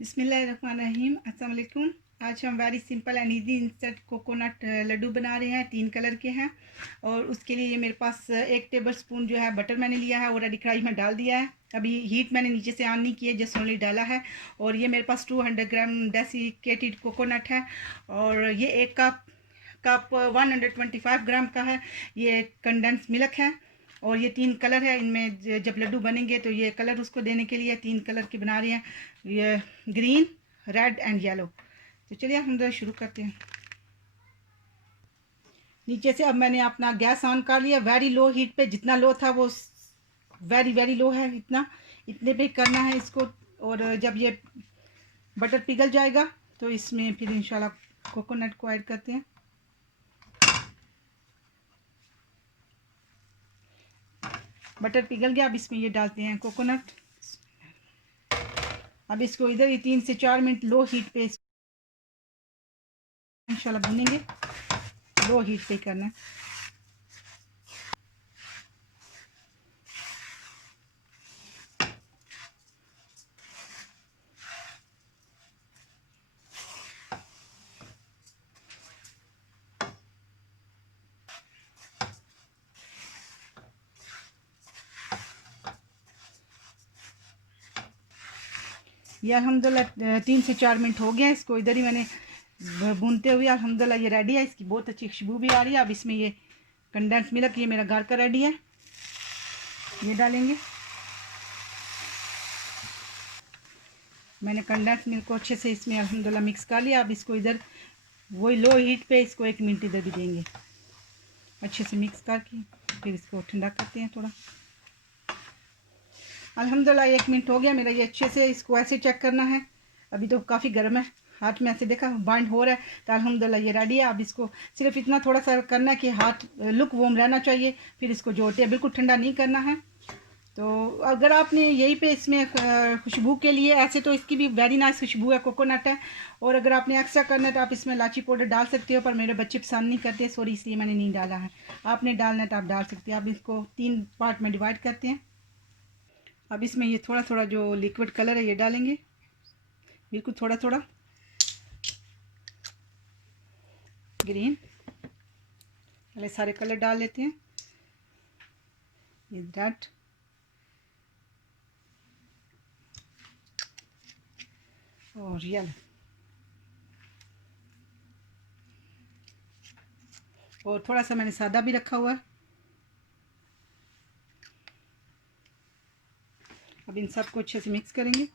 बिस्मिल्लाहिर्रहमानिर्रहीम। अस्सलाम वालेकुम। आज हम very simple and easy instant coconut laddoo बना रहे हैं। 3 कलर के हैं और उसके लिए मेरे पास 1 टेबल स्पून जो है बटर मैंने लिया है और कढ़ाई में डाल दिया है। अभी हीट मैंने नीचे से ऑन नहीं किया, जस्ट ओनली डाला है। और ये मेरे पास 200 ग्राम डेसिकेटेड कोकोनट है और ये 1 कप 125 ग्राम का है। ये कंडेंस मिल्क है और ये 3 कलर है। इनमें जब लड्डू बनेंगे तो ये कलर उसको देने के लिए 3 कलर के बना रहे हैं, ये ग्रीन, रेड एंड येलो। तो चलिए हम जरा शुरू करते हैं। नीचे से अब मैंने अपना गैस ऑन कर लिया, वेरी लो हीट पे। जितना लो था वो वेरी वेरी लो है, इतने पे करना है इसको। और जब ये बटर पिघल जाएगा तो इसमें फिर इंशाल्लाह कोकोनट को ऐड करते हैं। बटर पिघल गया, अब इसमें ये डालते हैं कोकोनट। अब इसको इधर ही 3 से 4 मिनट लो हीट पे इंशाल्लाह भूनेंगे। लो हीट पे करना है। ये अल्हम्दुलिल्लाह 3 से 4 मिनट हो गया इसको इधर ही मैंने भूनते हुए। अल्हम्दुलिल्लाह ये रेडी है, इसकी बहुत अच्छी खुशबू भी आ रही है। अब इसमें ये कंडेंस मिल्क, ये मेरा घर का रेडी है, ये डालेंगे। मैंने कंडेंस मिल्क को अच्छे से इसमें अल्हम्दुलिल्लाह मिक्स कर लिया। अब इसको इधर वही लो हीट पे इसको 1 मिनट इधर भी देंगे, अच्छे से मिक्स करके। फिर इसको ठंडा करते हैं थोड़ा। अल्हम्दुलिल्लाह 1 मिनट हो गया मेरा। ये अच्छे से इसको ऐसे चेक करना है, अभी तो काफ़ी गर्म है, हाथ में ऐसे देखा बाइंड हो रहा है, तो अल्हम्दुलिल्लाह ये रेडी है। अब इसको सिर्फ इतना थोड़ा सा करना है कि हाथ लुक वॉर्म रहना चाहिए, फिर इसको जोड़ते हैं, बिल्कुल ठंडा नहीं करना है। तो अगर आपने यही पे इसमें खुशबू के लिए, ऐसे तो इसकी भी वेरी नाइस खुशबू है, कोकोनट है। और अगर आपने एक्स्ट्रा करना है तो आप इसमें इलायची पाउडर डाल सकते हो, पर मेरे बच्चे पसंद नहीं करते, सॉरी, इसलिए मैंने नहीं डाला है। आपने डालना है तो आप डाल सकते हैं। अब इसको 3 पार्ट में डिवाइड करते हैं। अब इसमें ये थोड़ा थोड़ा जो लिक्विड कलर है ये डालेंगे, बिल्कुल थोड़ा थोड़ा। ग्रीन, पहले सारे कलर डाल लेते हैं। ये रेड, और येलो, और थोड़ा सा मैंने सादा भी रखा हुआ है। अब इन सबको अच्छे से मिक्स करेंगे।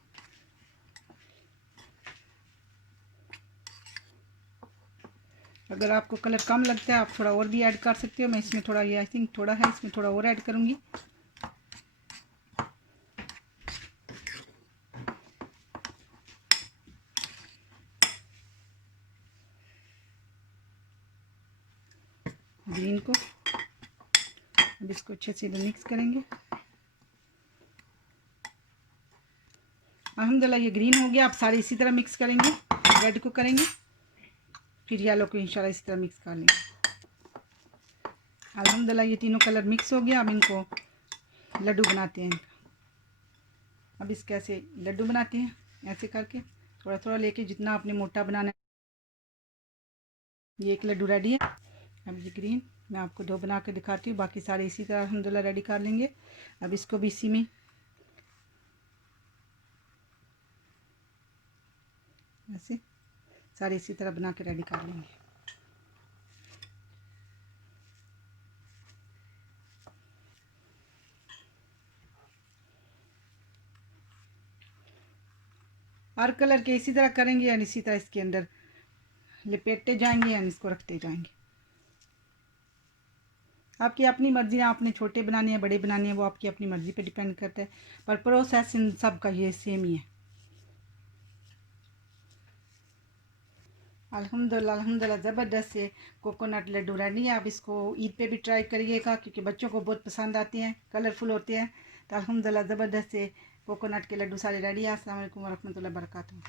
अगर आपको कलर कम लगता है आप थोड़ा और भी ऐड कर सकते हो। मैं इसमें थोड़ा, ये आई थिंक थोड़ा है, इसमें थोड़ा और ऐड करूँगी। ग्रीन को अब इसको अच्छे से मिक्स करेंगे। अल्हम्दुलिल्लाह ये ग्रीन हो गया। अब सारे इसी तरह मिक्स करेंगे, रेड को करेंगे, फिर येलो को इंशाल्लाह इसी तरह मिक्स कर लेंगे। अल्हम्दुलिल्लाह ये तीनों कलर मिक्स हो गया। अब इनको लड्डू बनाते हैं। अब इसके ऐसे लड्डू बनाते हैं, ऐसे करके थोड़ा थोड़ा लेके, जितना आपने मोटा बनाना है। ये 1 लड्डू रेडी है। अब ये ग्रीन मैं आपको 2 बना के दिखाती हूँ, बाकी सारे इसी तरह अल्हम्दुलिल्लाह रेडी कर लेंगे। अब इसको भी इसी में ऐसे सारे इसी तरह बना के रेडी कर लेंगे। हर कलर के इसी तरह करेंगे, यानी इसी तरह इसके अंदर लपेटते जाएंगे, यानी इसको रखते जाएंगे। आपकी अपनी मर्ज़ी है, आपने छोटे बनाने हैं बड़े बनाने हैं, वो आपकी अपनी मर्ज़ी पे डिपेंड करता है, पर प्रोसेस इन सब का ये सेम ही है। अल्हम्दुलिल्लाह ज़बरदस्त से कोकोनट लड्डू रेडी है। आप इसको ईद पे भी ट्राई करिएगा, क्योंकि बच्चों को बहुत पसंद आते हैं, कलरफुल होते हैं। तो अल्हम्दुलिल्लाह ज़बरदस्त से कोकोनट के लड्डू सारे रेडी है। अस्सलाम वालेकुम वरहमतुल्लाहि वबरकातुहू।